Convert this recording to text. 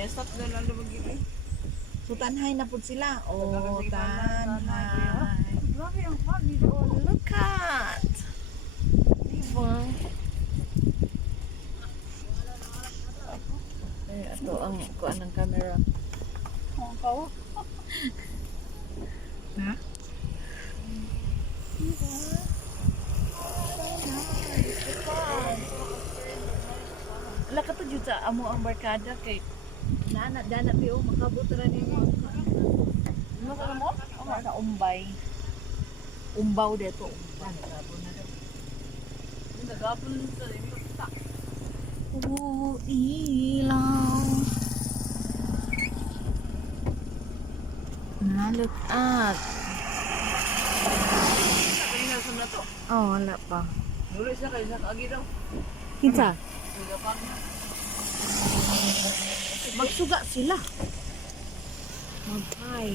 Nesat na lang na mag-ibig. So tanhay na pud sila. Oh, tanhay. Grabe ang pagi Oh, look at. Diba? Ay, ato ang kuan ng camera. Ang kawa. Ha? Ala ka to jud sa amo ang barkada kay dana piyo makabot ra nimo. Ano ka mo? Ako sa umbay. Umbaw dito. Nagapon sa inyo. Oh, ilaw. Look at. Kanina sa na to. Oh, wala pa. Nulis na kayo sa kaagi daw. Kinsa? Nagapag na. Magsuga sila. Mag-hi.